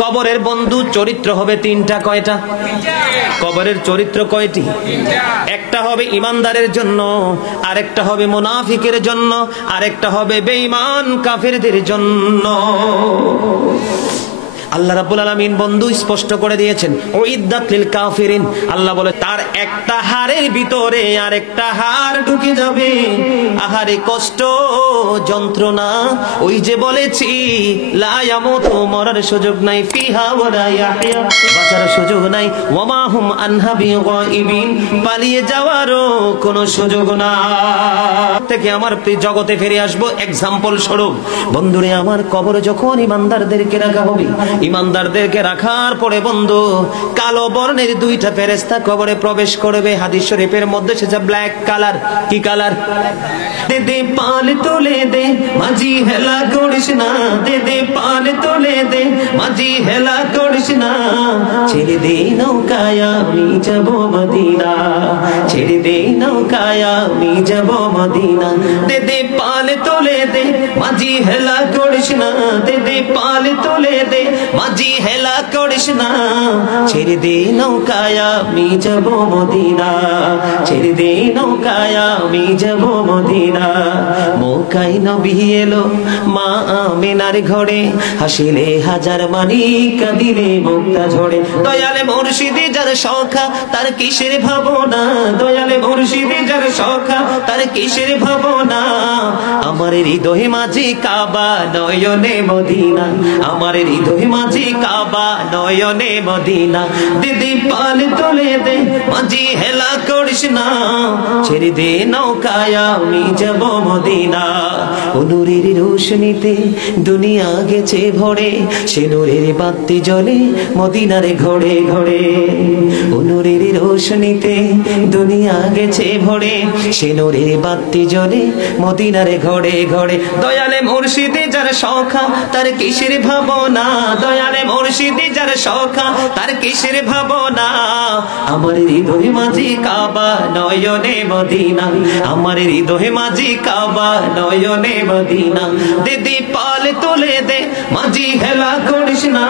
কবরের বন্ধু চরিত্র হবে তিনটা। কয়টা? কবরের চরিত্র কয়টি? একটা হবে ইমানদারের জন্য, আরেকটা হবে মুনাফিকের জন্য, আরেকটা হবে বেঈমান কাফেরদের জন্য। আল্লাহ রাব্বুল আলামিন বন্ধু স্পষ্ট করে দিয়েছেন, উইদ্দাত লিল কাফিরিন। আল্লাহ বলে তার একটা হাড়ের ভিতরে আরেকটা হাড় ঢুকে যাবে। আহারে কষ্ট, যন্ত্রণা। ওই যে বলেছি লা ইয়ামুতু, মরার সুযোগ নাই, ফিহা ওয়ালা ইয়াহইয়া, বাঁচার সুযোগ নাই, ওয়া মা হুম আনহা বিগাইবিন, পালিয়ে যাওয়ারও কোনো সুযোগ না। থেকে আমার জগতে ফিরে আসবো এক্সাম্পল স্বরূপ। বন্ধুরে আমার, কবর যখন ইমানদারদেরকে রাখা হবে, ইমানদারদেরকে রাখার পরে বন্ধু কালো বর্ণের দুইটা ফেরেশতা কবরে প্রবেশ করবে। হাদিস শরীফের মধ্যে সেটা ব্ল্যাক কালার। কি কালার? দে দে পাল তুলে দে মাঝি, হেলা করিস না, দে দে পাল তুলে দে মাঝি, হেলা করিস না, ছেড়ে দে নৌকায় আমি যাব মদিনা, ছেড়ে দে নৌকায় আমি যাব মদিনা। দে দে পাল তুলে দে মাঝি, হেলা করিস না, দে দে পাল তুলে দে মাঝি, হেলা করিস না, ছেড়ে দে নৌকায় আমি যাব মদিনা, ছেড়ে দে নৌকায় আমি যাব মদিনা। মক্কায় নবী এলো মা আমিনার ঘরে, হাসিলে হাজার মানি, কাঁদিলে মুক্তা ঝরে। দয়ালে মুর্শিদি যার সখা, তার কিসের ভাবনা, দয়ালে মুর্শিদি যার সখা, তার কিসের ভাবনা। আমার হৃদয় মাঝে কাবা, নয়নে মদিনা, আমার হৃদয় মাঝে কাবা, নয়নে মদিনা। দিদি পাল তুলে দে মাঝি, হেলা করিস না, ছেড়ে দে নৌকায় আমি যাব মদিনা। নূরের রোশনীতে দুনিয়া গেছে ভরে, সে নূরের বাতি জ্বলে মদিনার ঘরে ঘরে। নূরের রোশনীতে দুনিয়া গেছে ভরে, সে নূরের বাতি জ্বলে মদিনার ঘরে ঘরে। দয়ালে মুর্শিদি যার সখা, তার কিসের ভাবনা, দয়ালে মুর্শিদি যার সখা, তার কিসের ভাবনা। আমার হৃদয় মাঝে কাবা, নয়নে মদিনা, আমার হৃদয় মাঝে কাবা, নয়নে মদিনা। দিদি পাল তুলে দে মাঝি, হেলা করিস না,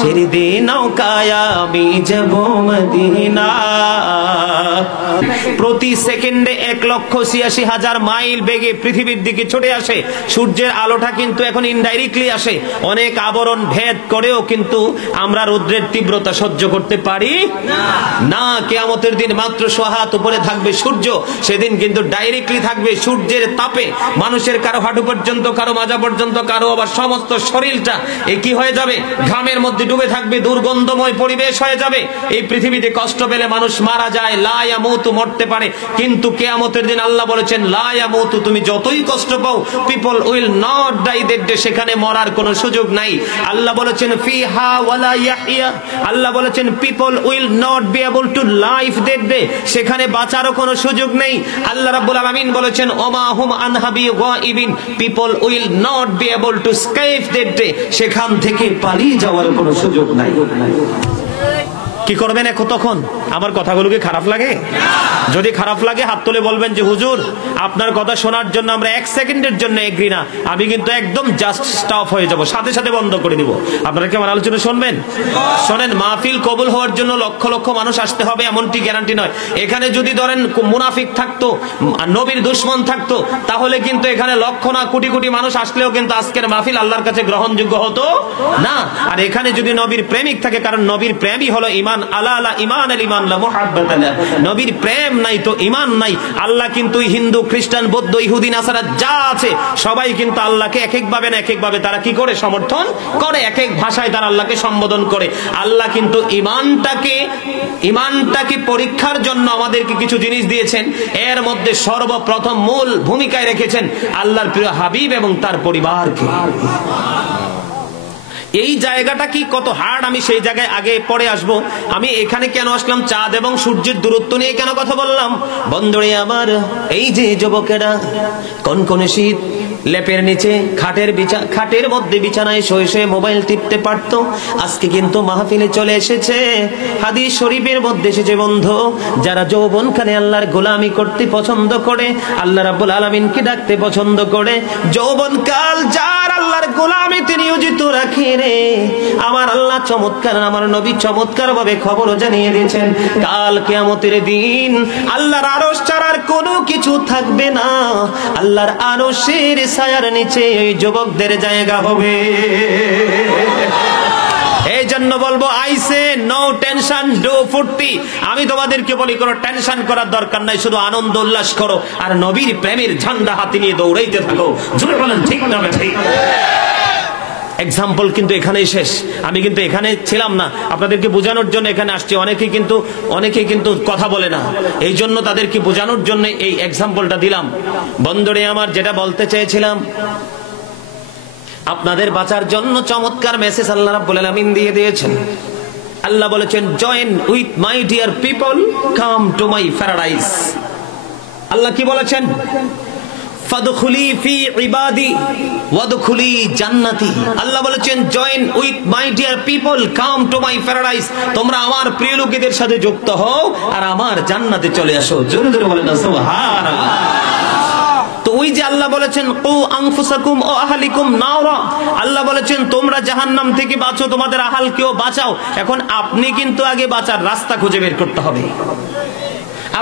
ছেড়ে দে নৌকায় আমি যাব মদিনা। প্রতি সেকেন্ডে 1,86,000 মাইল বেগে পৃথিবীর দিকে ছুটে আসে সূর্যের আলোটা, কিন্তু এখন ইনডাইরেক্টলি আসে। অনেক আবরণ ভেদ করেও কিন্তু আমরা রৌদ্রের তীব্রতা সহ্য করতে পারি না। কিয়ামতের দিন মাত্র 100 হাত উপরে থাকবে সূর্য, সেদিন কিন্তু ডাইরেক্টলি থাকবে সূর্যের তাপে মানুষের কারো হাঁটু পর্যন্ত, কারো মাজা পর্যন্ত, কারো আবার সমস্ত শরীরটা এই কি হয়ে যাবে, ঘামের মধ্যে ডুবে থাকবে, দুর্গন্ধময় পরিবেশ হয়ে যাবে। এই পৃথিবীতে কষ্ট পেলে মানুষ মারা যায়, লা ইয়ামুতু, মরতে পারে, কিন্তু কিয়ামতের দিন আল্লাহ বলেছেন লা ইয়ামুতু, তুমি যতই কষ্ট পাও, people will not die that day, সেখানে মরার কোনো সুযোগ নাই। আল্লাহ বলেছেন ফিহা ওয়ালা ইয়াহইয়া, আল্লাহ বলেছেন people will not be able to life that day, সেখানে বাঁচারও কোনো সুযোগ নেই। আল্লাহ রাব্বুল আলামিন বলেছেন ওমা হুম আনহা বিগাইবিন, people will not be able to escape that day, সেখান থেকে পালিয়ে যাওয়ার কোনো সুযোগ নাই। কি করবেন এখন? তখন আমার কথাগুলো কি খারাপ লাগে? যদি খারাপ লাগে হাত তুলে বলবেন যে হুজুর আপনার কথা শোনার জন্য আমরা 1 সেকেন্ডের জন্য এগ্রি না, আমি কিন্তু একদম জাস্ট স্টপ হয়ে যাব, সাথে সাথে বন্ধ করে দিব। আপনারা কি আমার আলোচনা শুনবেন? শোনেন, মাহফিল কবুল হওয়ার জন্য লক্ষ লক্ষ মানুষ আসতে হবে এমনটি গ্যারান্টি নয়। এখানে যদি ধরেন মুনাফিক থাকতো, নবীর দুশমন থাকতো, তাহলে কিন্তু এখানে লক্ষ না কোটি কোটি মানুষ আসলেও কিন্তু আজকের মাহফিল আল্লাহর কাছে গ্রহণযোগ্য হতো না। আর এখানে যদি নবীর প্রেমিক থাকে, কারণ নবীর প্রেমই হলো ইমান, আলা আলা ইমান আল ইমান লা মুহাব্বাত আলা, নবীর প্রেম নাই তো ইমান নাই। আল্লাহ কিন্তু হিন্দু, খ্রিস্টান, বৌদ্ধ, ইহুদি, নাসারা যা আছে সবাই কিন্তু আল্লাহকে এক এক ভাবে না এক এক ভাবে তারা কি করে সমর্থন করে, এক এক ভাষায় তারা আল্লাহকে সম্বোধন করে। আল্লাহ কিন্তু ইমানটাকে পরীক্ষার জন্য আমাদেরকে কিছু জিনিস দিয়েছেন, এর মধ্যে সর্বপ্রথম মূল ভূমিকায় রেখেছেন আল্লাহর প্রিয় হাবিব এবং তার পরিবারকে। এই জায়গাটা কি কত হার্ড, আমি সেই জায়গায় আগে পরে আসব। আমি এখানে কেন আসলাম, চাঁদ এবং সূর্যের দূরত্ব নিয়ে কেন কথা বললাম? বন্ধুরে আমার, এই যে যুবকেরা কনকনে শীত, লেপের নিচে খাটের মধ্যে বিছানায় শুয়ে শুয়ে মোবাইল টিপতে পারতো, আজকে কিন্তু মাহফিলে চলে এসেছে। হাদিস শরীফের মধ্যে এসেছে বন্ধু, যারা যৌবনকালে আল্লাহর গোলামি করতে পছন্দ করে, আল্লাহ রাব্বুল আলামিনকে ডাকতে পছন্দ করে, যৌবনকাল যার আল্লাহর গোলামিতে নিয়োজিত রাখে রে। আমার আল্লাহ চমৎকার, আমার নবী চমৎকার ভাবে খবর জানিয়ে দিয়েছেন, কাল কিয়ামতের দিন আল্লাহর আরশ ছাড়ার কোনো কিছু থাকবে না। আল্লাহর আরশের ছায়ার নিচে ওই যুবকদের জায়গা হবে। এই জন্য বলবো, আইসে নো টেনশন, ডো ফুর্তি। আমি তোমাদেরকে বলি কোনো টেনশন করার দরকার নাই, শুধু আনন্দ উল্লাস করো আর নবীর প্রেমের ঝান্ডা হাতে নিয়ে দৌড়াইতে থাকো। জোরে বলেন ঠিক না ঠিক? এক্সাম্পল কিন্তু এখানেই শেষ। আমি কিন্তু এখানে ছিলাম না, আপনাদেরকে বোঝানোর জন্য এখানে আসছি। অনেকেই কিন্তু কথা বলে না, এই জন্য তাদেরকে বোঝানোর জন্য এই এক্সাম্পলটা দিলাম। বন্ধুরে আমার, যেটা বলতে চেয়েছিলাম, আপনাদের বাঁচার জন্য চমৎকার মেসেজ আল্লাহ রাব্বুল আলামিন দিয়ে দিয়েছেন। আল্লাহ বলেছেন, join with my dear people, come to my paradise. Allah কি বলেছেন? ফাদখুলি ফি ইবাদি ওয়াদখুলি জান্নাতি। আল্লাহ বলেছেন, join with my dear people, come to my paradise. তোমরা আমার প্রিয় লোকেদের সাথে যুক্ত হও আর আমার জান্নাতে চলে আসো। জোরে জোরে বলেন সুবহানাল্লাহ। তো ওই যে আল্লাহ বলেছেন, কু আনফুসাকুম ও আহলিকুম নারা, আল্লাহ বলেছেন তোমরা জাহান্নাম থেকে বাঁচো, তোমাদের আহালকেও বাঁচাও। এখন আপনি কিন্তু আগে বাঁচার রাস্তা খুঁজে বের করতে হবে।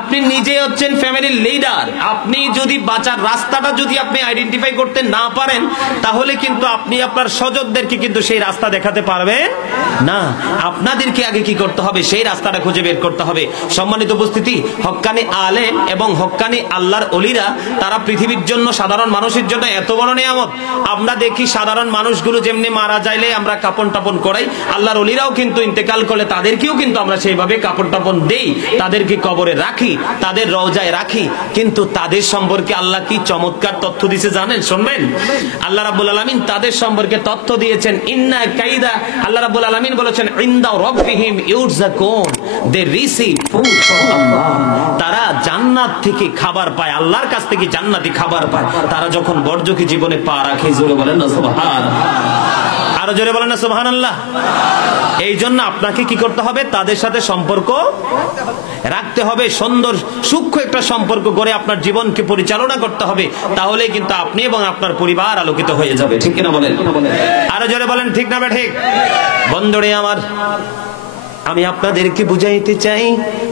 আপনি নিজে হচ্ছেন ফ্যামিলির লিডার। আপনি যদি বাঁচার রাস্তাটা যদি আপনি আইডেন্টিফাই করতে না পারেন, তাহলে কিন্তু আপনি আপনার স্বজনদেরকে কিন্তু সেই রাস্তা দেখাতে পারবেন না। আপনাদেরকে আগে কি করতে হবে? সেই রাস্তাটা খুঁজে বের করতে হবে। সম্মানিত উপস্থিতি, হক্কানি আলেম এবং হক্কানি আল্লাহর ওলিরা, তারা পৃথিবীর জন্য, সাধারণ মানুষের জন্য এত বড় নিয়ামত। আমরা দেখি সাধারণ মানুষগুলো যেমনি মারা যাইলে আমরা কাপন টাপন করাই, আল্লাহর ওলিরাও কিন্তু ইন্তেকাল করলে তাদেরকেও কিন্তু আমরা সেইভাবে কাপন টাপন দেই, তাদেরকে কবরে রাখি, তাদের রওজায় রাখি। কিন্তু তাদের সম্পর্কে আল্লাহ কি চমৎকার তথ্য দিয়েছে জানেন? শুনবেন, আল্লাহ রাব্বুল আলামিন তাদের সম্পর্কে তথ্য দিয়েছেন, ইন্না কাইদা, আল্লাহ রাব্বুল আলামিন বলেছেন, ইনদা রাব্বিহিম ইউরযাকুন, দে রিসিভ ফুড ফ্রম আল্লাহ। তারা জান্নাত থেকে খাবার পায়, আল্লাহর কাছ থেকে জান্নাতি খাবার পায় তারা যখন বর্জকি জীবনে পা রাখে। জোরে বলেন না সুবহানাল্লাহ। আরো জোরে বলেন না সুবহানাল্লাহ। এই জন্য আপনাকে কি করতে হবে? তাদের সাথে সম্পর্ক রাখতে হবে, সুন্দর সূক্ষ্ম একটা সম্পর্ক করে আপনার জীবনকে পরিচালনা করতে হবে। তাহলে কিন্তু আপনি এবং আপনার পরিবার আলোকিত হয়ে যাবে। ঠিক কিনা বলেন? আরো জোরে বলেন ঠিক না ঠিক? বন্ধুরে আমার, আমি আপনাদেরকে বুঝাইতে চাই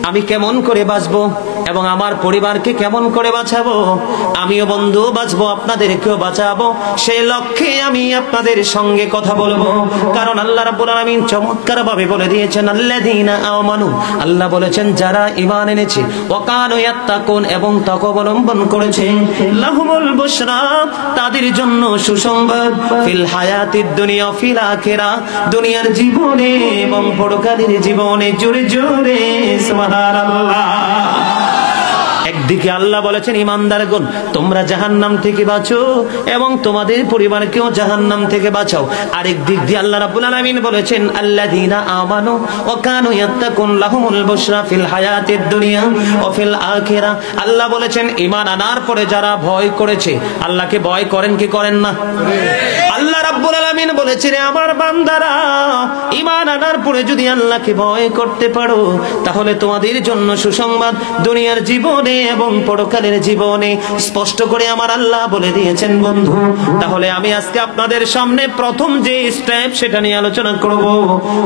আমি কেমন করে বাঁচবো এবং আমার পরিবারকে কেমন করে বাঁচাবো। আমিও বন্ধু বাঁচবো, আপনাদেরকেও বাঁচাবো, সেই লক্ষ্যে আমি আপনাদের সঙ্গে কথা বলবো। কারণ আল্লাহ রাব্বুল আলামিন চমৎকার ভাবে বলে দিয়েছেন, আল্লাযীনা আমানু, আল্লাহ বলেছেন যারা ঈমান এনেছে, ওয়া কানু ইয়াত্তাকুন, এবং তাকওয়া অবলম্বন করেছে, লাহুমুল বুশরা, তাদের জন্য সুসংবাদ, ফিল হায়াতিদ দুনিয়া ফিল আখিরাহ, দুনিয়ার জীবনে এবং পরকালের জীবনে। জোরে জোরে সুবহানাল্লাহ। একদিকে আল্লাহ বলেছেন, ইমানদারগণ তোমরা জাহান্নাম থেকে বাঁচো এবং তোমাদের পরিবারকেও জাহান্নাম থেকে বাঁচাও। আরেক দিক দিয়ে আল্লাহ রাব্বুল আলামিন বলেছেন, আল্লাযীনা আমানু ওয়া কানু ইয়াত্তাকুন লাহুমুল বুশরা ফিল হায়াতিদ দুনিয়া ওয়া ফিল আখিরাহ। আল্লাহ বলেছেন, ঈমান আনার পরে যারা ভয় করেছে, আল্লাহকে ভয় করেন কি করেন না? আল্লাহ রাব্বুল আলামিন বলেছেন, আমার বান্দারা ঈমান আনার পরে যদি আল্লাহকে ভয় করতে পারো, তাহলে তোমাদের জন্য সুসংবাদ দুনিয়ার জীবনে এবং পরকালের জীবনে। স্পষ্ট করে আমার আল্লাহ বলে দিয়েছেন বন্ধু। তাহলে আমি আজকে আপনাদের সামনে প্রথম যে স্টেপ সেটা নিয়ে আলোচনা করব,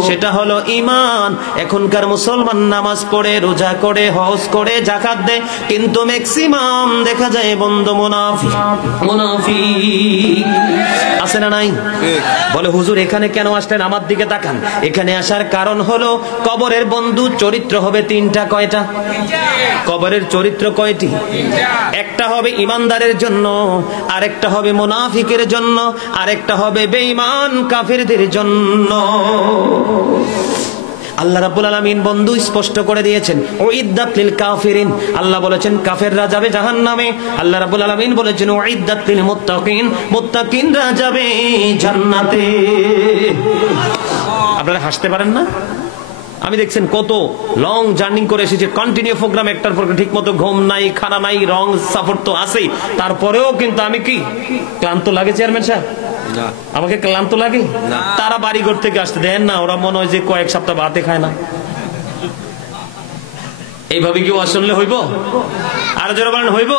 সেটা হলো ঈমান। এখনকার মুসলমান নামাজ পড়ে, রোজা করে, হজ করে, যাকাত দেয়, কিন্তু ম্যাক্সিমাম দেখা যায় বন্ধু মুনাফিক। আছে না নাই? বলে, হুজুর এখানে কেন আসলেন? আমার দিকে তাকান। এখানে আসার কারণ হলো, কবরের বন্ধু চরিত্র হবে তিনটা। কয়টা? কবরের চরিত্র কয়টি? একটা হবে ইমানদারের জন্য, আরেকটা হবে মুনাফিকের জন্য, আরেকটা হবে বেঈমান কাফেরদের জন্য। আল্লাহ রাব্বুল আলামিন বন্ধু স্পষ্ট করে দিয়েছেন, উইদ্দাত লিল কাফিরিন। আল্লাহ বলেছেন কাফেররা যাবে জাহান্নামে। আল্লাহ রাব্বুল আলামিন বলেছেন, উইদ্দাত লিল মুত্তাকিন, মুত্তাকিনরা যাবে জান্নাতে। আপনারা হাসতে পারেন না? আমি দেখছেন কত লং জার্নি করে এসেছে, কন্টিনিউ প্রোগ্রাম, একটার পর ঠিক মতো ঘুম নাই, খানা নাই, রং সাফর তো আছেই। তারপরেও কিন্তু আমি কি ক্লান্ত লাগে? চেয়ারম্যান সাহেব, আমাকে ক্লান্ত লাগে? তারা বাড়িঘর থেকে আসতে দেন না, ওরা মনে হয় যে কয়েক সপ্তাহ ভাতে খায় না। এইভাবে কি ওয়াজ শুনলে হইব? আর জোরে বলেন হইব?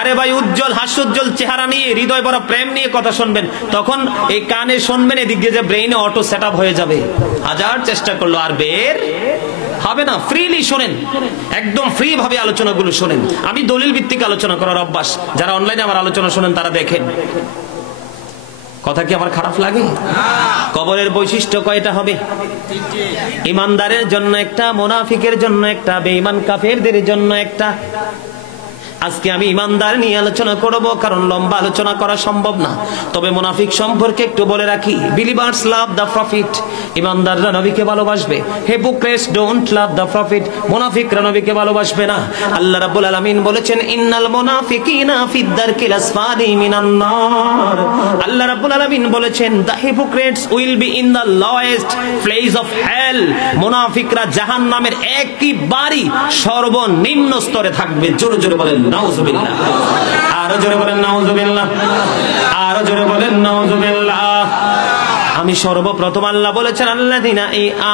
আরে ভাই, উজ্জ্বল হাস্যোজ্জ্বল চেহারা নিয়ে, হৃদয় ভরা প্রেম নিয়ে কথা শুনবেন, তখন এই কানে শুনবেন, এদিক দিয়ে যে ব্রেইনে অটো সেট আপ হয়ে যাবে। হাজার চেষ্টা করলো আর বের হবে না। ফ্রিলি শোনেন, একদম ফ্রি ভাবে আলোচনাগুলো শোনেন। আমি দলিল ভিত্তিক আলোচনা করার অভ্যাস, যারা অনলাইনে আমার আলোচনা শোনেন তারা দেখেন। কথা কি আমার খারাপ লাগে? কবরের বৈশিষ্ট্য কয়টা হবে? ইমানদারের জন্য একটা, মুনাফিকের জন্য একটা, বেঈমান কাফেরদের জন্য একটা। আজকে আমি ইমানদার নিয়ে আলোচনা করব, কারণ লম্বা আলোচনা করা সম্ভব না। তবে মুনাফিক সম্পর্কে একটু বলে রাখি। বিলিভার্স লাভ দ্য প্রফিট, ইমানদাররা নবীকে ভালোবাসবে। Hypocrites don't love the profit, মুনাফিকরা নবীকে ভালোবাসবে না। আল্লাহ রাব্বুল আলামিন বলেছেন, ইন্নাল মুনাফিকিনা ফিদ দারকিল আসফালি মিনান নার। আল্লাহ রাব্বুল আলামিন বলেছেন, the hypocrites will be in the lowest place of hell. মুনাফিকরা জাহান্নামের একেবারে সর্বনিম্ন স্তরে থাকবে। জোরে জোরে বলেন নাউজুবিল্লাহ। আরো জোরে বলেন নাউজুবিল্লাহ। আরো জোরে বলেন নাউজুবিল্লাহ। আমি সর্বপ্রথম আল্লাহ বলেছেন আল্লাযিনা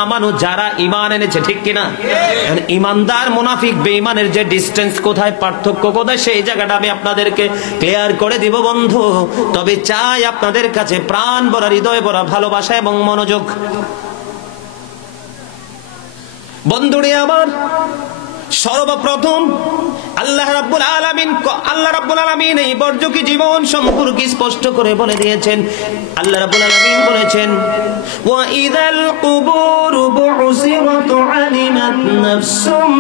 আমানু, যারা ঈমান এনেছে, ঠিক কিনা? ঈমানদার মুনাফিক বেঈমানের যে ডিসটেন্স কোথায়, পার্থক্য কোথায়, সেই জায়গাটা আমি আপনাদেরকে ক্লিয়ার করে দিব বন্ধু। তবে চাই আপনাদের কাছে প্রাণ ভরা, হৃদয় ভরা ভালোবাসা এবং মনোযোগ। বন্ধুরে আমার, সর্বপ্রথম আল্লাহ রাব্বুল আলামিন এই বর্জকি জীবন সম্পর্কে স্পষ্ট করে বলে দিয়েছেন। আল্লাহ রাব্বুল আলামিন বলেছেন, ওয়া ইযাল কুবুরু বু'সিরাত আলিমাত নাফসুম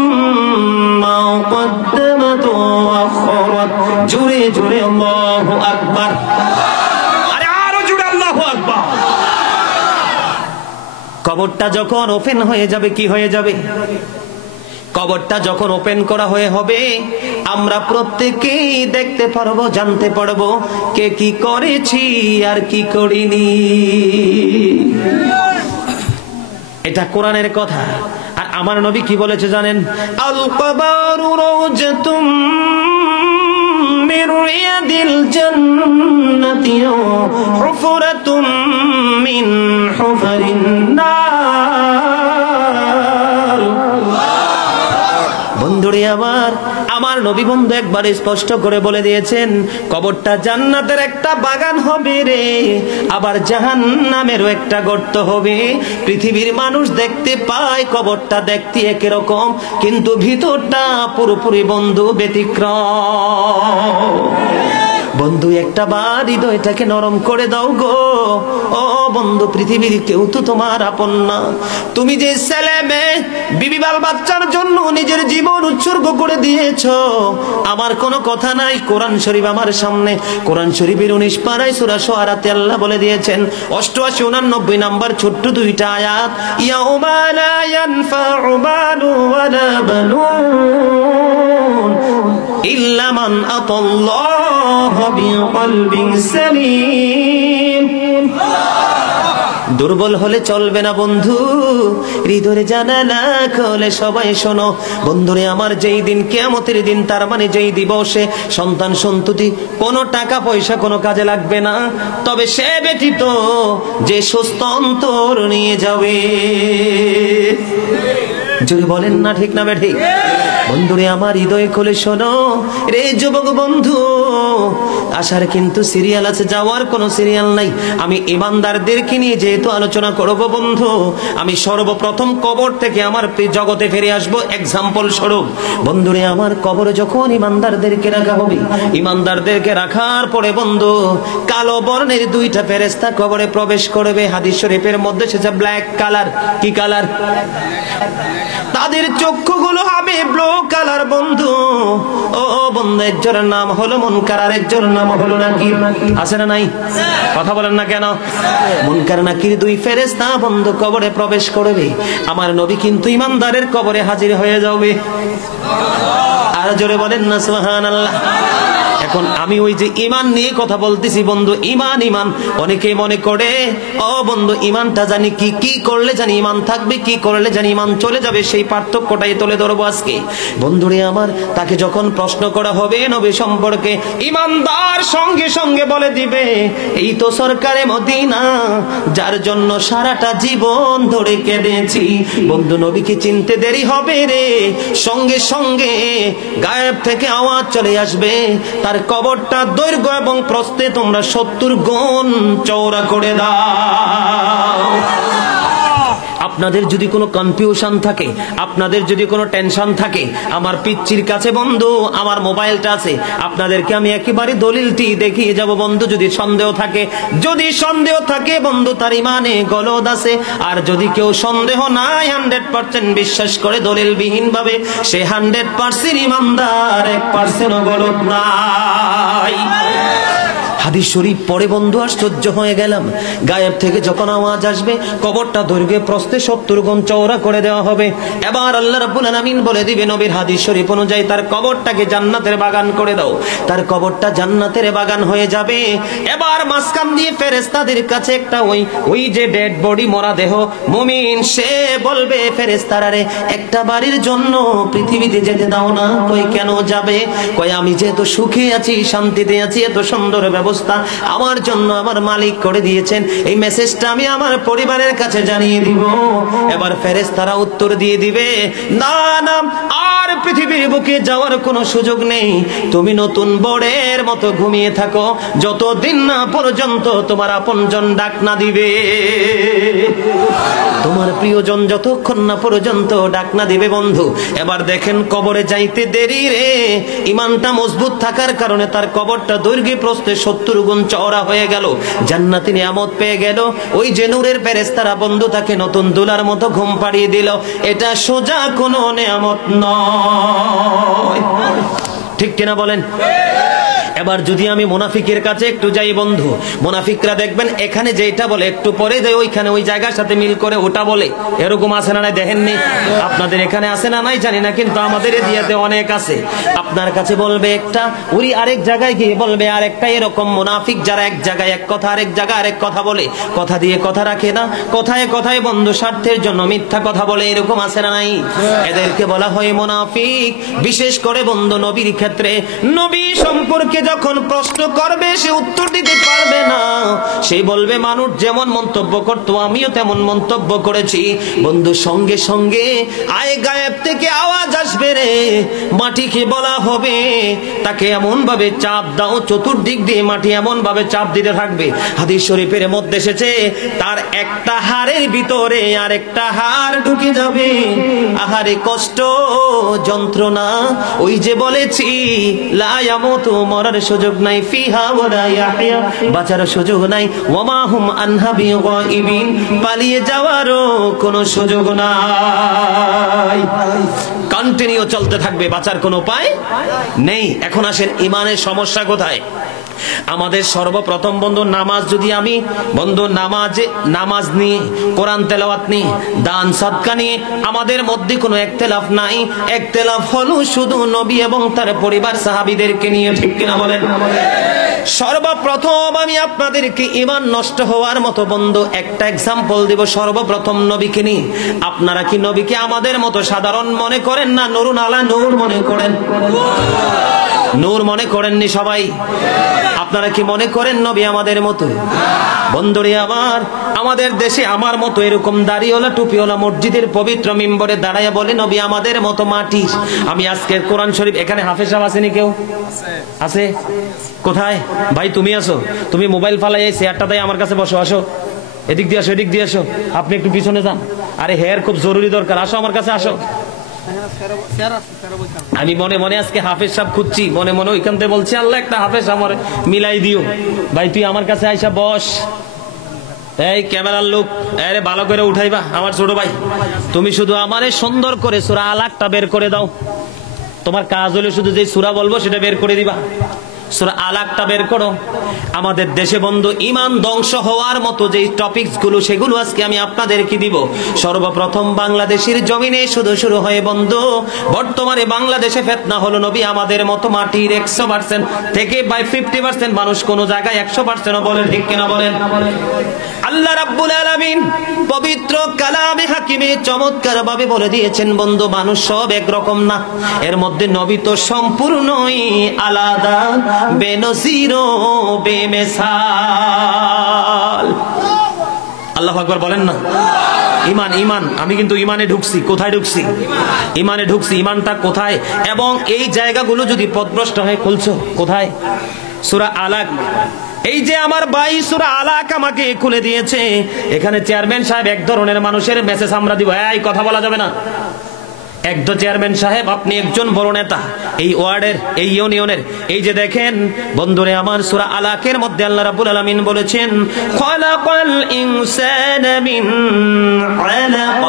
মা কদ্দামাত ওয়া আখরাত। জোরে জোরে আল্লাহু আকবার। আরে আরো জোরে আল্লাহু আকবার। কবরটা যখন ওপেন হয়ে যাবে, কি হয়ে যাবে? কবরটা যখন ওপেন করা হবে, আমরা প্রত্যেকেই দেখতে পারবো, জানতে পারবো কে কি করেছি আর কি করিনি। এটা কোরআনের কথা। আর আমার নবী কি বলেছে জানেন? আল কবরু রাওজাতুম মির রিয়াদিল জান্নাতি হুফরাতুম মিন হুফারিন নার। বন্ধুরে আমার নবী বন্ধু একবার স্পষ্ট করে বলে দিয়েছেন, কবরটা জান্নাতের একটা বাগান হবে রে, আবার জাহান্নামেরও একটা গর্ত হবে। পৃথিবীর মানুষ দেখতে পায় কবরটা দেখতে একই রকম, কিন্তু ভিতরটা পুরোপুরি বন্ধু ব্যতিক্রম। বন্ধু একটা বার হৃদয়টাকে নরম করে দাও গো। ও বন্ধু, পৃথিবীর কেউ তো তোমার আপন না। তুমি যে ছেলে মেয়ে, বিবি বাল বাচ্চার জন্য নিজের জীবন উৎসর্গ করে দিয়েছো, আমার কোনো কথা নাই। কোরআন শরীফ আমার সামনে, কোরআন শরীফের 19 পারায় সূরা শুআরাতে আল্লাহ বলে দিয়েছেন, 88 89 নাম্বার ছোট্ট দুইটা আয়াত, ইয়াউমা লা ইয়ানফাউ মালু ওয়ালা বানুন ইল্লা মান আতাল্লাহ বিকলবিন সালিম। দুর্বল হলে চলবে না বন্ধু, হৃদয়ে জানালা খোলে সবাই শোনো। বন্ধুরে আমার, যেই দিন কিয়ামতের দিন, তার মানে যেই দিবসে সন্তান সন্ততি কোনো টাকা পয়সা কোনো কাজে লাগবে না, তবে সে ব্যতীত যে সুস্থ অন্তর নিয়ে যাবে। যদি বলেন না ঠিক না ঠিক? বন্ধুরে আমার, হৃদয় খুলে শোনো রে যুবক বন্ধু, আসার কিন্তু সিরিয়াল আছে, যাওয়ার কোনো সিরিয়াল নাই। আমি ইমানদারদেরকে নিয়ে যেহেতু আলোচনা করব বন্ধু, আমি সর্বপ্রথম কবর থেকে আমার জগতে ফিরে আসবো এক্সাম্পল স্বরূপ। বন্ধুরে আমার, কবরে যখন ইমানদারদেরকে রাখা হবে, ইমানদারদেরকে রাখার পরে বন্ধু, কালো বর্ণের দুইটা ফেরেশতা কবরে প্রবেশ করবে। হাদিস শরীফের মধ্যে সেটা ব্ল্যাক কালার। কি কালার? তাদের চক্ষুগুলো হবে ব্লু কালার বন্ধু। ও বন্ধু, একজনের নাম হলো মুনকার, আর একজনের নাম হলো নাকির। আছে না নাই? কথা বলেন না কেন? মুনকার নাকির দুই ফেরেশতা বন্ধু কবরে প্রবেশ করবে। আমার নবী কিন্তু ইমানদারের কবরে হাজির হয়ে যাবে। আর জোরে বলেন না সুবহানাল্লাহ। এখন আমি ওই যে ইমান নিয়ে কথা বলতেছি বন্ধু, ইমান ইমান অনেকে মনে করে ও বন্ধু ইমানটা জানি কি কি করলে জানি ইমান থাকবে, কি করলে জানি ইমান চলে যাবে, সেই পার্থক্যটাই তুলে ধরবো আজকে। বন্ধুরে আমার, তাকে যখন প্রশ্ন করা হবে নবী সম্পর্কে, ইমানদার সঙ্গে সঙ্গে বলে দিবে এই তো সরকারে মদিনা, যার জন্য সারাটা জীবন ধরে কেঁদেছি। বন্ধু নবীকে চিনতে দেরি হবে রে, সঙ্গে সঙ্গে গায়েব থেকে আওয়াজ চলে আসবে, তার কবরটা দৈর্ঘ্য এবং প্রস্থে তোমরা 70 গুণ চওড়া করে দাও। আপনাদের যদি কোনো কনফিউশন থাকে, আপনাদের যদি কোনো টেনশন থাকে, আমার পিচ্চির কাছে বন্ধু আমার মোবাইলটা আছে, আপনাদেরকে আমি একেবারে দলিলটি দেখিয়ে যাব বন্ধু। যদি সন্দেহ থাকে বন্ধু তার ইমানে গলদ আছে, আর যদি কেউ সন্দেহ নাই 100% বিশ্বাস করে দলিলবিহীন ভাবে, সে 100% ইমানদার, 1% গলদ নাই। হাদিস শরীফ পড়ে বন্ধু আশ্চর্য হয়ে গেলাম। গায়েব থেকে যখন আওয়াজ আসবে, কবরটা দৈর্ঘ্যে প্রস্থে 70 গুণ চওড়া করে দেওয়া হবে। এবার আল্লাহ রাব্বুল আলামিন বলে দিবে নবীর হাদিস শরীফ অনুযায়ী, তার কবরটাকে জান্নাতের বাগান করে দাও। তার কবরটা জান্নাতের বাগান হয়ে যাবে। এবার মাঝখান দিয়ে ফেরেশতাদের কাছে একটা ওই যে ডেড বডি, মরা দেহ মুমিন, সে বলবে ফেরেশতারারে একটা বাড়ির জন্য পৃথিবীতে যেতে দাও না। কই কেন যাবে? কই আমি যেহেতু সুখে আছি, শান্তিতে আছি, এত সুন্দর ব্যবস্থা আমার জন্য আমার মালিক করে দিয়েছেন, এই মেসেজটা আমি আমার পরিবারের কাছে জানিয়ে দিব। এবার ফেরেশতারা উত্তর দিয়ে দিবে, না না, আর পৃথিবীর বুকে যাওয়ার কোনো সুযোগ নেই। তুমি নতুন বড়ের মতো ঘুমিয়ে থাকো, যতদিন না পর্যন্ত তোমার আপনজন ডাক না দিবে, তোমার প্রিয়জন যতক্ষণ না পর্যন্ত ডাক না দিবে। বন্ধু এবার দেখেন, কবরে যাইতে দেরি রে, ইমানটা মজবুত থাকার কারণে তার কবরটা দৈর্ঘ্যে প্রস্থে 70 গুণ চওড়া হয়ে গেল, জান্নাতি নিয়ামত পেয়ে গেল। ওই যে নূরের ফেরেশতারা বন্ধু তাকে নতুন দুলার মতো ঘুম পাড়িয়ে দিল। এটা সোজা কোনো নিয়ামত নয়, ঠিক কিনা বলেন? এবার যদি আমি মুনাফিকের কাছে একটু যাই বন্ধু, মুনাফিকরা দেখবেন এখানে যেটা বলে একটু পরে যে ওইখানে ওই জায়গার সাথে মিল করে ওটা বলে, এরকম আছে না নাই দেখেননি? আপনাদের এখানে আছে না নাই জানি না, কিন্তু আমাদের এদিয়াতে অনেক আছে। আপনার কাছে বলবে একটা, ওই আরেক জায়গায় গিয়ে বলবে আরেকটা। এরকম মুনাফিক যারা এক জায়গায় এক কথা, আরেক জায়গায় আরেক কথা বলে, কথা দিয়ে কথা রাখে না, কথায় কথায় বন্ধু স্বার্থের জন্য মিথ্যা কথা বলে, এরকম আছে না নাই? এদেরকে বলা হয় মুনাফিক। বিশেষ করে বন্ধু নবীর ক্ষেত্রে, নবী সম্পর্কে যখন প্রশ্ন করবে সে উত্তর দিতে পারবে না, সে বলবে মানুষ যেমন মন্তব্য করতো আমিও তেমন মন্তব্য করেছি। বন্ধু সঙ্গে সঙ্গে আয় গায়েব থেকে আওয়াজ আসবে রে, মাটিকে বলা হবে তাকে এমন ভাবে চাপ দাও, চতুর্দিক দিয়ে মাটি এমন ভাবে চাপ দিতে থাকবে। হাদিস শরীফের মধ্যে এসেছে, তার একটা হাড়ের ভিতরে আরেকটা হাড় ঢুকে যাবে। আহারে কষ্ট, যন্ত্রণা। ওই যে বলেছি লা ইয়ামুতু, মরার সুযোগ নাই, ফিহা ওয়ালা ইয়াহইয়া, বাঁচার সুযোগ নাই, ওয়ামা হুম আনহা বিগাইবিন, পালিয়ে যাওয়ারও কোনো সুযোগ নাই। কন্টিনিউ চলতে থাকবে, বাঁচার কোনো উপায় নেই। এখন আসেন ইমানের সমস্যা কোথায়? আমাদের সর্বপ্রথম বন্ধু নামাজ, যদি আমি বন্ধু নামাজ নিয়ে, কোরআন তেলাওয়াত নিয়ে, দান সাদকা নিয়ে আমাদের মধ্যে কোনো একতেলাফ নাই। একতেলাফ হলো শুধু নবী এবং তার পরিবার সাহাবীদেরকে নিয়ে, ঠিক কিনা বলেন? সর্বপ্রথম আমি আপনাদেরকে ঈমান নষ্ট হওয়ার মতো বন্ধু একটা এক্সাম্পল দিব। সর্বপ্রথম নবীকে নিয়ে। আপনারা কি নবীকে আমাদের মতো সাধারণ মনে করেন না নুরুন আলা নূর মনে করেন? নূর মনে করেননি সবাই? আপনারা কি মনে করেন নবী আমাদের মতো? বন্ধুরে আমার, আমাদের দেশে আমার মতো এরকম দাড়িওয়ালা টুপিওয়ালা মসজিদের পবিত্র মিম্বরে দাঁড়ায় বলে নবী আমাদের মতো মাটি। আমি আজকে কোরআন শরীফ, এখানে হাফেজ সাহেব আসেনি? কেউ আছে? কোথায় ভাই? তুমি আসো, তুমি মোবাইল ফালাই এই চেয়ারটা দেয় আমার কাছে বসো, আসো, এদিক দিয়ে আসো, এদিক দিয়ে আসো, আপনি একটু পিছনে যান। আরে হেয়ার খুব জরুরি দরকার, আসো আমার কাছে আসো। আমি মনে মনে আজকে হাফেজ সাহেব খুঁজছি, মনে মনে ওইখান থেকে বলছি আল্লাহ একটা হাফেজ আমার মিলাই দিও। ভাই তুই আমার কাছে আইসা বস। এই ক্যামেরার লোক, আরে ভালো করে উঠাইবা আমার ছোট ভাই, তুমি শুধু আমারে সুন্দর করে সূরা আলাকটা বের করে দাও। তোমার কাজ হলো শুধু যে সূরা বলবো সেটা বের করে দিবা। সূরা আলাকটা বের করো। আমাদের দেশে বন্ধু ইমান ধ্বংস হওয়ার মতো যে টপিকস গুলো, সেগুলো আজকে আমি আপনাদেরকে দিব। সর্বপ্রথম বাংলাদেশের জমিনে শুরু হয়ে বন্ধু, বর্তমানে বাংলাদেশে ফিতনা হলো নবী আমাদের মতো মাটির 100% থেকে বাই 50% মানুষ কোন জায়গায় 100% বলে, ঠিক কিনা বলেন? আল্লাহ রাব্বুল আলামিন পবিত্র কালামে হাকিমে চমৎকার ভাবে বলে দিয়েছেন বন্ধু, মানুষ সব একরকম না। এর মধ্যে নবী তো সম্পূর্ণই আলাদা, বেনজির ও বেমিসাল। আল্লাহু আকবার বলেন না। ইমান আমি কিন্তু ইমানে ঢুকছি। কোথায় ঢুকছি? ইমানে ঢুকছি। ইমানটা কোথায়? এবং এই জায়গাগুলো যদি পথভ্রষ্ট হয়ে খুলছো কোথায়? সূরা আলাক। এই যে আমার ভাই সূরা আলাক আমাকে খুলে দিয়েছে, এখানে চেয়ারম্যান সাহেব এক ধরনের মানুষের মেসেজ আমরা দিব, এই কথা বলা যাবে না। একদম চেয়ারম্যান সাহেব, আপনি একজন বড় নেতা এই ওয়ার্ডের, এই ইউনিয়নের। এই যে দেখেন বন্ধুরে আমার, সূরা আলাকের মধ্যে আল্লাহ রাব্বুল আলামিন বলেছেন, খালাকাল ইনসানা মিন আলাক।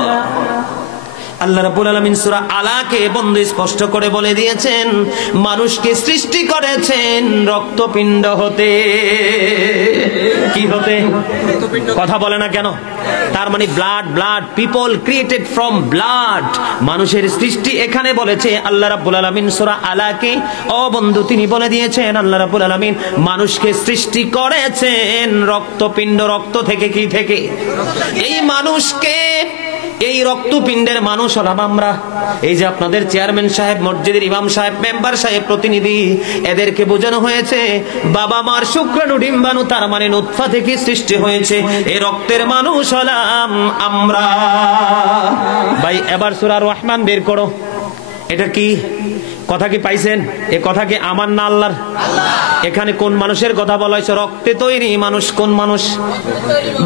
আল্লাহ রাব্বুল আলামিন সূরা আলাকে বন্ধু স্পষ্ট করে বলে দিয়েছেন, মানুষকে সৃষ্টি করেছেন রক্তপিণ্ড হতে। কি হতে? কথা বলে না কেন? তার মানে blood, people created from blood. মানুষের সৃষ্টি এখানে বলেছে আল্লাহ রাব্বুল আলামিন সূরা আলাকে। ও বন্ধু, তিনি বলে দিয়েছেন আল্লাহ রাব্বুল আলামিন মানুষকে সৃষ্টি করেছেন রক্তপিণ্ড। রক্ত থেকে? কি থেকে? এই মানুষকে, এই রক্তপিণ্ডের মানুষ হলাম আমরা। এই যে আপনাদের চেয়ারম্যান সাহেব, মসজিদের ইমাম সাহেব, মেম্বার সাহেব, প্রতিনিধি, এদেরকে বোঝানো হয়েছে বাবা মার শুক্রাণু ডিম্বাণু, তার মানে নুতফা থেকে সৃষ্টি হয়েছে। এই রক্তের মানুষ হলাম আমরা। ভাই এবার সূরা রহমান বের করো। এটা কি কথা? কি পাইছেন? এ কথা কি আমার না আল্লাহর? এখানে কোন মানুষের কথা বলা হয়েছে? রক্তে তৈরি মানুষ। কোন মানুষ?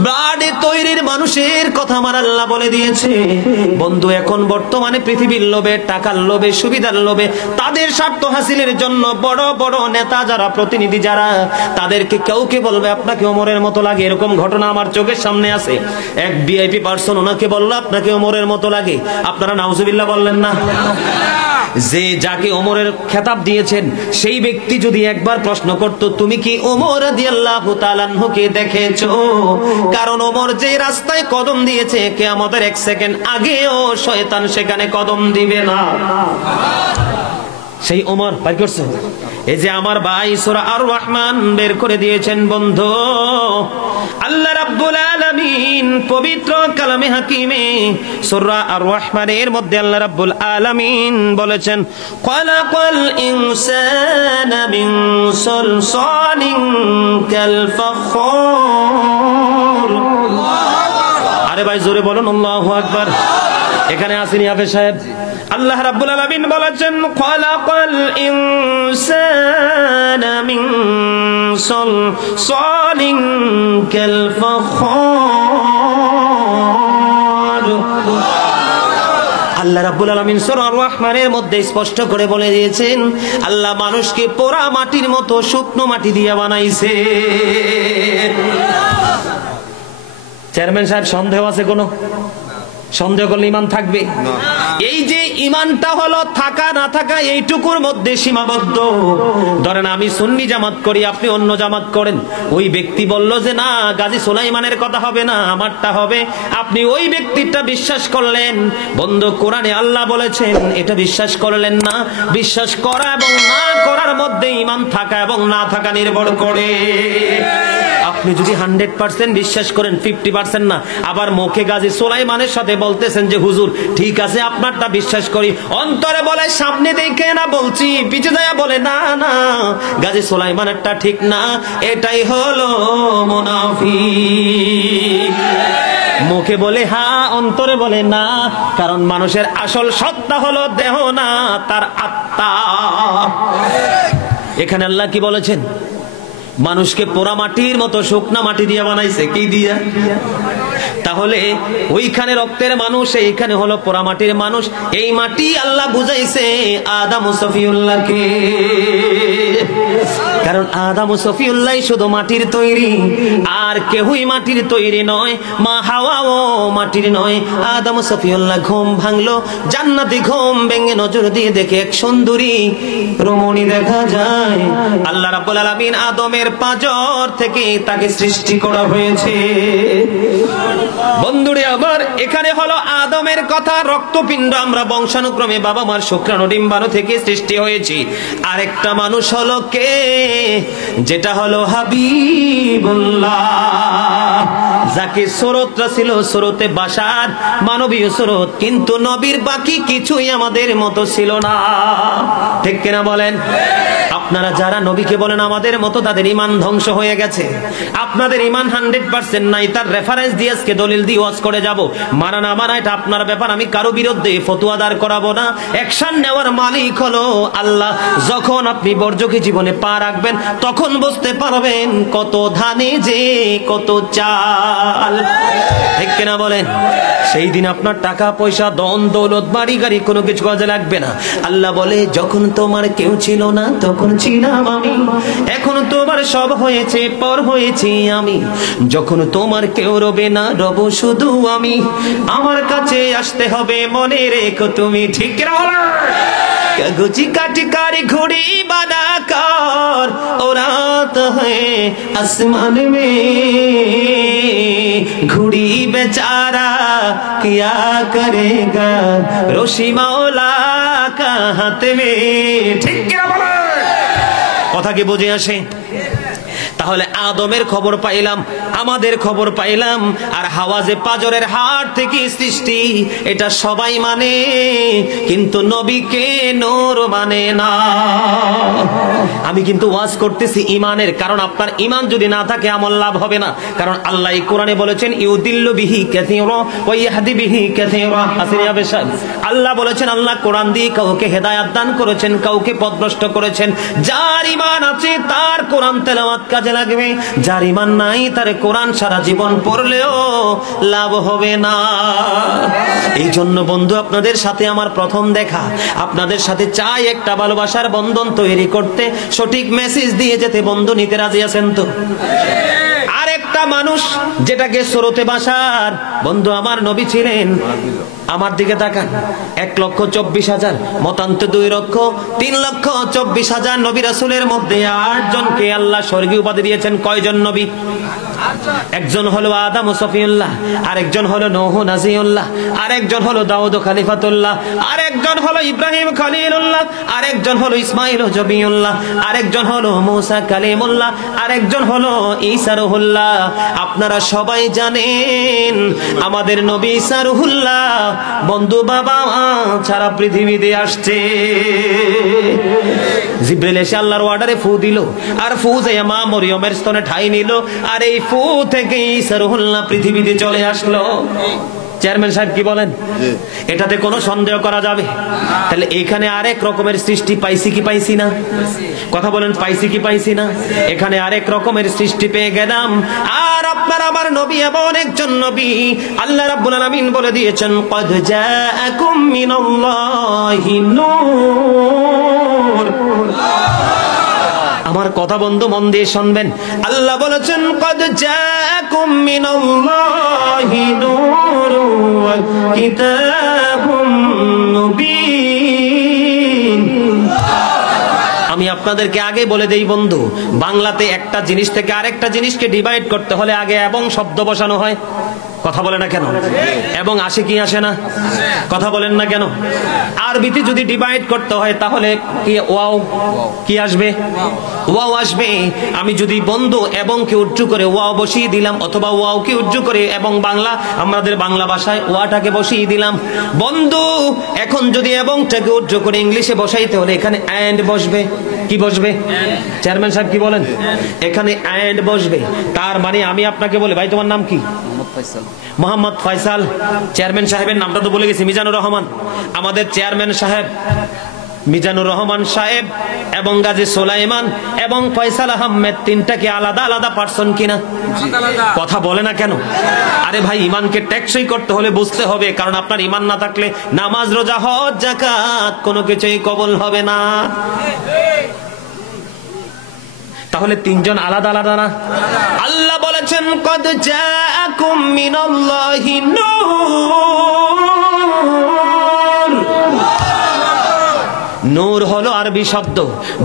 ব্লাডে তৈরির মানুষের কথা আমার আল্লাহ বলে দিয়েছে বন্ধু। এখন বর্তমানে পৃথিবীর লোভে, টাকার লোভে, সুবিধার লোভে, তাদের স্বার্থ হাসিলের জন্য বড় বড় নেতা যারা, প্রতিনিধি যারা, তাদেরকে কেউকে বলবে আপনাকে ওমরের মতো লাগে। এরকম ঘটনা আমার চোখের সামনে আছে। এক ভিআইপি পার্সন ওনাকে বলল আপনাকে ওমরের মতো লাগে। আপনারা নাউজুবিল্লাহ বললেন না? যে যাকে ওমরের খেতাব দিয়েছেন সেই ব্যক্তি যদি একবার প্রশ্ন করত, তুমি কি ওমর রাদিয়াল্লাহু তাআলা আনহুকে দেখেছো? কারণ ওমর যে রাস্তায় কদম দিয়েছে, কিয়ামতের 1 সেকেন্ড আগেও শয়তান সেখানে কদম দিবে না। সেই ওমর পার করছে। এই যে আমার ভাই সূরা আর রহমান বের করে দিয়েছেন বন্ধু। আল্লাহ রাব্বুল আলামিন পবিত্র কালামে হাকিমে সূরা আর রহমানের মধ্যে আল্লাহ রাব্বুল আলামিন বলেছেন, খালাকাল ইনসানা মিন সালসালিন কাল ফাখর। আরে ভাই জোরে বলুন আল্লাহু আকবার। এখানে আসেনি হাফেজ সাহেব? আল্লাহ রাব্বুল আলামিন বলেছেন, খালাকাল ইনসানা মিন সালসালিন কাল ফাখর। আল্লাহ রাব্বুল আলামিন সূরা আর রহমানের মধ্যে স্পষ্ট করে বলে দিয়েছেন, আল্লাহ মানুষকে পোড়া মাটির মতো শুকনো মাটি দিয়ে বানাইছে। চেয়ারম্যান সাহেব, সন্দেহ আছে কোনো? সন্দেহ করলে ইমান থাকবে? এই যে ইমানটা হলো থাকা না থাকা এইটুকুর মধ্যে সীমাবদ্ধ। ধরেন আমি সুন্নি জামাত করি, আপনি অন্য জামাত করেন। ওই ব্যক্তি বলল যে না, গাজী সুলাইমানের কথা হবে না, আমারটা হবে। আপনি ওই ব্যক্তিটা বিশ্বাস করলেন। বন্ধু, কোরআনে আল্লাহ বলেছেন, এটা বিশ্বাস করলেন না। বিশ্বাস করা এবং না করার মধ্যে ইমান থাকা এবং না থাকা নির্ভর করে। আপনি যদি 100% বিশ্বাস করেন, 50% না, আবার মুখে গাজী সুলাইমানের সাথে বলতেছেন যে হুজুর ঠিক আছে আপনারটা বিশ্বাস করি, অন্তরে বলে সামনে দেখে না বলছি, পিছে যায় বলে না না গাজী সুলাইমানেরটা ঠিক না, এটাই হলো মুনাফিক। মুখে বলে হ্যাঁ, অন্তরে বলে না। কারণ মানুষের আসল সত্তা হলো দেহ না, তার আত্মা। এখানে আল্লাহ কি বলেছেন? মানুষকে পোড়া মাটির মতো শুকনা মাটি দিয়ে বানাইছে। কি দিয়া? তাহলে ওইখানে রক্তের মানুষ, এইখানে হলো পোড়া মাটির মানুষ। এই মাটি আল্লাহ বুঝাইছে আদম ও সফিউল্লাহকে। কারণ আদম ও সফিউল্লাহ শুধু মাটির তৈরি, আর কেউই মাটির তৈরি নয়, মা হাওয়াও মাটির নয়। আদম ও সফিউল্লাহ ঘুম ভাঙলো, জান্নাতি ঘুম ভেঙে নজর দিয়ে দেখে এক সুন্দরী রমণী দেখা যায়। আল্লাহ রাব্বুল আলামিন আদমের পাঁজর থেকে তাকে সৃষ্টি করা হয়েছে। বন্ধুরে আমার, এখানে হলো আদমের কথা, রক্তপিণ্ড, আমরা বংশানুক্রমে বাবা মার শুক্রাণু ডিম্বাণু থেকে সৃষ্টি হয়েছি। আরেকটা মানুষ হলো কে? যেটা হলো হাবিবুল্লাহ, যাকে সুরতরা ছিল সুরতে বাশার, মানবীয় সুরত, কিন্তু নবীর বাকি কিছুই আমাদের মতো ছিল না। ঠিক কিনা বলেন? আপনারা যারা নবীকে বলেন আমাদের মতো, তাদের ইমান ধ্বংস হয়ে গেছে। আপনাদের ইমান 100% নাই, তার রেফারেন্স দিয়ে আজকে দলিল দিয়ে ওয়াজ করে যাব। মানা না মানা এটা আপনার ব্যাপার, আমি কারো বিরুদ্ধে ফতোয়া দাঁড় করাবো না। অ্যাকশন নেওয়ার মালিক হলো আল্লাহ। যখন আপনি বর্জকে জীবনে পা রাখবেন, তখন বুঝতে পারবেন কত ধানে যে কত চাল। ঠিক কিনা বলেন? সেই দিন আপনার টাকা পয়সা, ধন দৌলত, বাড়ি গাড়ি কোনো কিছু কাজে লাগবে না। আল্লাহ বলে, যখন তোমার কেউ ছিল না তখন ছিলাম আমি, এখন তোমার সব হয়েছে, পর হয়েছি আমি। যখন তোমার কেউ রবে না, রব শুধু আমি। আমার কাছে আসতে হবে, মনে রেখো তুমি। ঠিক কিনা বলেন? কাগজি কাটি কারি ঘুড়ি বানা कर उड़ाता है आसमान में, घुड़ी बेचारा क्या करेगा रोशी मौला का हाथ में। ठीक क्या बोला? কথা কি বুঝে আসে? তাহলে আদমের খবর পাইলাম, আমাদের খবর পাইলাম, আর হাওয়াজে পাজরের হাট থেকে সৃষ্টি, এটা সবাই মানে, কিন্তু নবীকে নূর মানে না। আমি কিন্তু ওয়াজ করতেছি ইমানের, কারণ আপনার ইমান যদি না থাকে আমল লাভ হবে না। কারণ আল্লাহ কোরআনে বলেছেন ইউদিল্লু বিহি কাসীরা ওয়া ইয়াহদি বিহি কাসীরা। আসিয়া বেশাল আল্লাহ বলেছেন, আল্লাহ কোরআন দিয়ে কাউকে হেদায়েত দান করেছেন, কাউকে পথভ্রষ্ট করেছেন। যার ঈমান আছে তার কোরআন তেলাওয়াত কাজে লাগবে, যার ঈমান নাই তার কোরআন সারা জীবন পড়লেও লাভ হবে না। এই জন্য বন্ধু, আপনাদের সাথে আমার প্রথম দেখা, আপনাদের সাথে চাই একটা ভালোবাসার বন্ধন তৈরি করতে, সঠিক মেসেজ দিয়ে যেতে। বন্ধু নিতে রাজি আছেন তো? আরেকটা মানুষ যেটাকে সুরতে বাশার, বন্ধু আমার নবী ছিলেন, আমার দিকে তাকান, 1,24,000 মতান্ত 2,03,24,000 নবী রাসূলের মধ্যে 8 জনকে আল্লাহ স্বর্গীয় উপাধি দিয়েছেন। কয়জন নবী? একজন হলো আদম ও সফিউল্লাহ, আরেকজন হলো নূহ নাজিউল্লাহ, আরেকজন হলো দাউদ ও খলিফাতুল্লাহ, আরেকজন হলো ইব্রাহিম খলিলুল্লাহ, আরেকজন হলো ইসমাঈল ও জবিউল্লাহ, আরেকজন হলো মূসা কালিমুল্লাহ, আরেকজন হলো ঈসা রূহুল্লাহ। আপনারা সবাই জানেন আমাদের নবী ঈসা রূহুল্লাহ বন্ধু বাবা ছাড়া পৃথিবীতে আসছে। জিবরিল এসে আল্লাহর অর্ডারে ফু দিল, আর ফু যায় মা মরিয়মের স্তনে ঠাই নিল, আর এই ফু থেকে ঈসা রূহুল্লাহ পৃথিবীতে চলে আসলো। চেয়ারম্যান সাহেব কি বলেন? এটাতে কোনো সন্দেহ করা যাবে? তাহলে এখানে আরেক রকমের সৃষ্টি পাইছি কি পাইছি না? কথা বলেন, পাইছি কি পাইছি না? এখানে আরেক রকমের সৃষ্টি পেয়ে গেলাম। আর আপনার আমার নবী এমন একজন নবী, আল্লাহ রাব্বুল আলামিন বলে দিয়েছেন, ক্বাদ জাআকুম মিনাল্লাহি নূর। আমার কথা বন্ধু মন দিয়ে শুনবেন। আল্লাহ বলেছেন, ক্বাদ জাআকুম মিনাল্লাহি নূর ওয়া কিতাবুম মুবিন। আমি আপনাদেরকে আগে বলে দেই বন্ধু, বাংলাতে একটা জিনিস থেকে আরেকটা জিনিসকে ডিভাইড করতে হলে আগে এবং শব্দ বসানো হয়। কথা বলে না কেন? এবং আসে কি আসে না? কথা বলেন না কেন? আরবিতে যদি ডিভাইড করতে হয় তাহলে কি ওয়াও কি আসবে? ওয়াও আসবে। আমি যদি বন্ধু এবং কে উজ্জু করে ওয়াও বসিয়ে দিলাম, অথবা ওয়াও কে উজ্জু করে এবং বাংলা, আমাদের বাংলা ভাষায় ওয়াটাকে বসিয়ে দিলাম। বন্ধু এখন যদি এবংটাকে উজ্জু করে ইংলিশে বসাইতে হলে এখানে এন্ড বসবে। কি বসবে? চেয়ারম্যান সাহেব কি বলেন? এখানে এন্ড বসবে। তার মানে আমি আপনাকে বলি, ভাই তোমার নাম কি? মোহাম্মদ ফয়সাল। চেয়ারম্যান সাহেবের নামটা তো বলে গেছি, মিজানুর রহমান। আমাদের চেয়ারম্যান সাহেব মিজানুর রহমান সাহেব এবং গাজী সুলাইমান এবং ফয়সাল আহমেদ, তিনটাকে আলাদা আলাদা পার্সন কিনা? কথা বলে না কেন? আরে ভাই, ইমানকে টেকসই করতে হলে বুঝতে হবে, কারণ আপনার ইমান না থাকলে নামাজ রোজা হজ যাকাত কোনো কিছুই কবুল হবে না। তাহলে তিনজন আলাদা আলাদা না? আল্লাহ বলেছেন কদ জাআকুম মিনাল্লাহি নূর। নূর হলো আরবি শব্দ,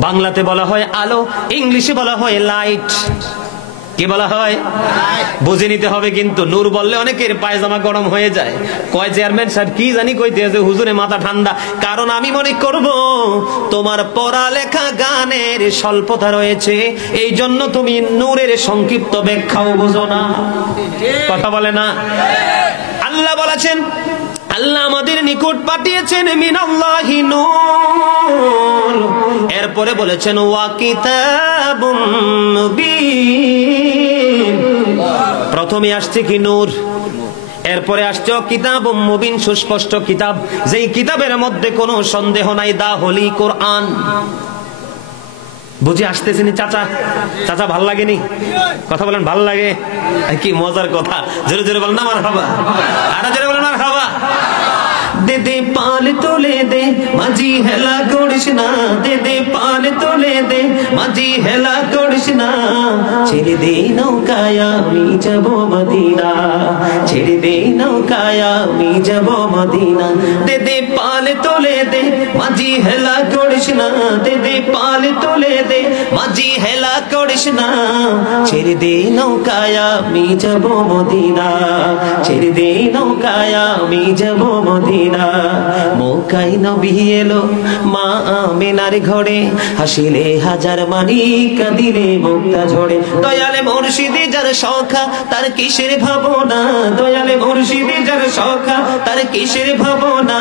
বাংলাতে বলা হয় আলো, ইংলিশে বলা হয় লাইট। কি বলা হয়? বুঝে নিতে হবে কিন্তু। নূর বললে অনেকের পায়জামা গরম হয়ে যায়, কয় চেয়ারম্যান সাহেব কি জানি কইতে আছে, হুজুরে মাথা ঠান্ডা। কারণ আমি মনে করব তোমার পড়ালেখা গানের স্বল্পতা রয়েছে, এই জন্য তুমি নূরের সংক্ষিপ্ত ব্যাখ্যাও বোঝো না। কথা বলে না? আল্লাহ বলেছেন, আল্লাহ আমাদের নিকট পাঠিয়েছেন মিনাল্লাহি নূর। এরপরে বলেছেন ওয়া কিতাবুম মুবিন। প্রথমে আসছে কি? নূর। এরপরে আসছে কিতাবুম মুবিন, সুস্পষ্ট কিতাব, যেই কিতাবের মধ্যে কোনো সন্দেহ নাই, দা হোলি কোরআন। বুঝে আসতেছেন চাচা? চাচা ভাল লাগেনি? কথা বলেন ভাল লাগে? কি মজার কথা, জোরে জোরে বলেন না মারহাবা, আর জোরে বলেন মারহাবা। দে দে পাল তোলে দে মাঝি হেলা করিস না, দে দে পাল তোলে দে মাঝি হেলা করিস না, ছেড়ে দে নৌকায় আমি যাব মদিনা, ছেড়ে দে নৌকায় আমি যাব মদিনা। দে দে পাল তোলে দে মাঝি হেলা করিস না, দে দে পাল তোলে দে মাঝি হেলা করিস না, ছেড়ে দে নৌকায় আমি যাব মদিনা, ছেড়ে দে নৌকায় আমি যাব মদিনা। মক্কাই নবী এলো মা আমিনার ঘরে, হাসিলে হাজার মানি কাঁদিলে মুক্তা ঝরে। দয়ালে মুর্শিদি যার সখা তার কিসের ভাবনা, দয়ালে মুর্শিদি যার সখা তার কিসের ভাবনা।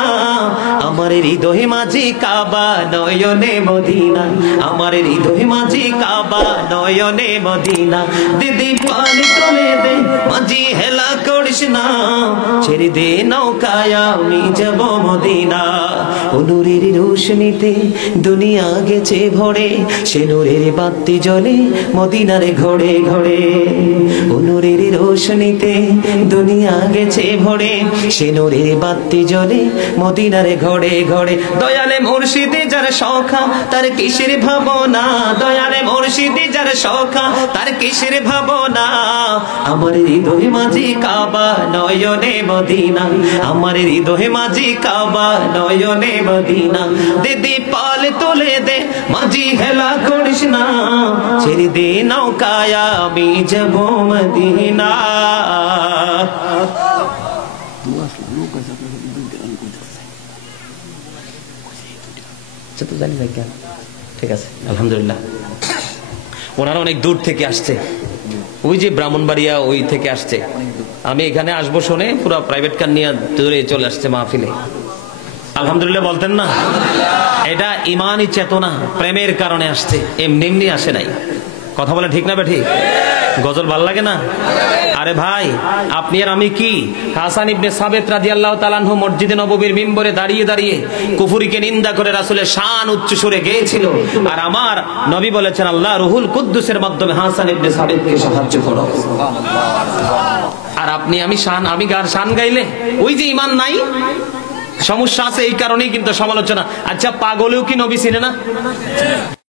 আমার হৃদয় মাঝে কাবা নয়নে মদিনা, আমার হৃদয় মাঝে কাবা নয়নে মদিনা। দিদি পানি তোলে দে মাঝি হেলা করিস না, ছেড়ে দে নৌকায় আমি যাব মদিনা। নূরের রোশনীতে দুনিয়া গেছে ভরে, সে নূরের বাতি জ্বলে মদিনার ঘরে ঘরে। নূরের রোশনীতে দুনিয়া গেছে ভরে, সে নূরের বাতি জ্বলে মদিনার ঘরে ঘরে। দয়ালে মুর্শিদি যার সখা তার কিসের ভাবনা, দয়ালে মুর্শিদি যার সখা তার কিসের ভাবনা। আমার হৃদয় মাঝে কাবা নয়নে মদিনা, আমার হৃদয় মাঝি কাবা নয়নে মদিনা। দিদি পাল তুলে দে মাঝি হেলা করিস না, ছেড়ে দে নৌকায় আমি যাব মদিনা। তো জানি না কেন, ঠিক আছে আলহামদুলিল্লাহ। ওনারা অনেক দূর থেকে আসছে, ওই যে ব্রাহ্মণবাড়িয়া ওই থেকে আসছে। আমি এখানে আসবো শুনে পুরো প্রাইভেট কার নিয়ে দূরে চলে আসছে মাহফিলে। আলহামদুলিল্লাহ বলতেন না? এটা ইমানি চেতনা, প্রেমের কারণে আসছে, এমনি এমনি আসে নাই। কথা বলে ঠিক না বে ঠিক? গজল ভাল লাগে না? আরে ভাই আপনি আর আমি কি? হাসান ইবনে সাবিত রাদিয়াল্লাহু তাআলা আনহু মসজিদে নববীর মিম্বরে দাঁড়িয়ে দাঁড়িয়ে কুফরিকে নিন্দা করে রাসূলের শান উচ্চ সুরে গেয়েছিল, আর আমার নবী বলেছেন আল্লাহ রুহুল কুদ্দুসের মাধ্যমে হাসান ইবনে সাবিতকে সাহায্য করো। আর আপনি আমি শান, আমি গার শান গাইলে ওই যে ঈমান নাই, সমস্যা আছে, এই কারণেই কিন্তু সমালোচনা। আচ্ছা পাগলেও কি নবী চিনে না?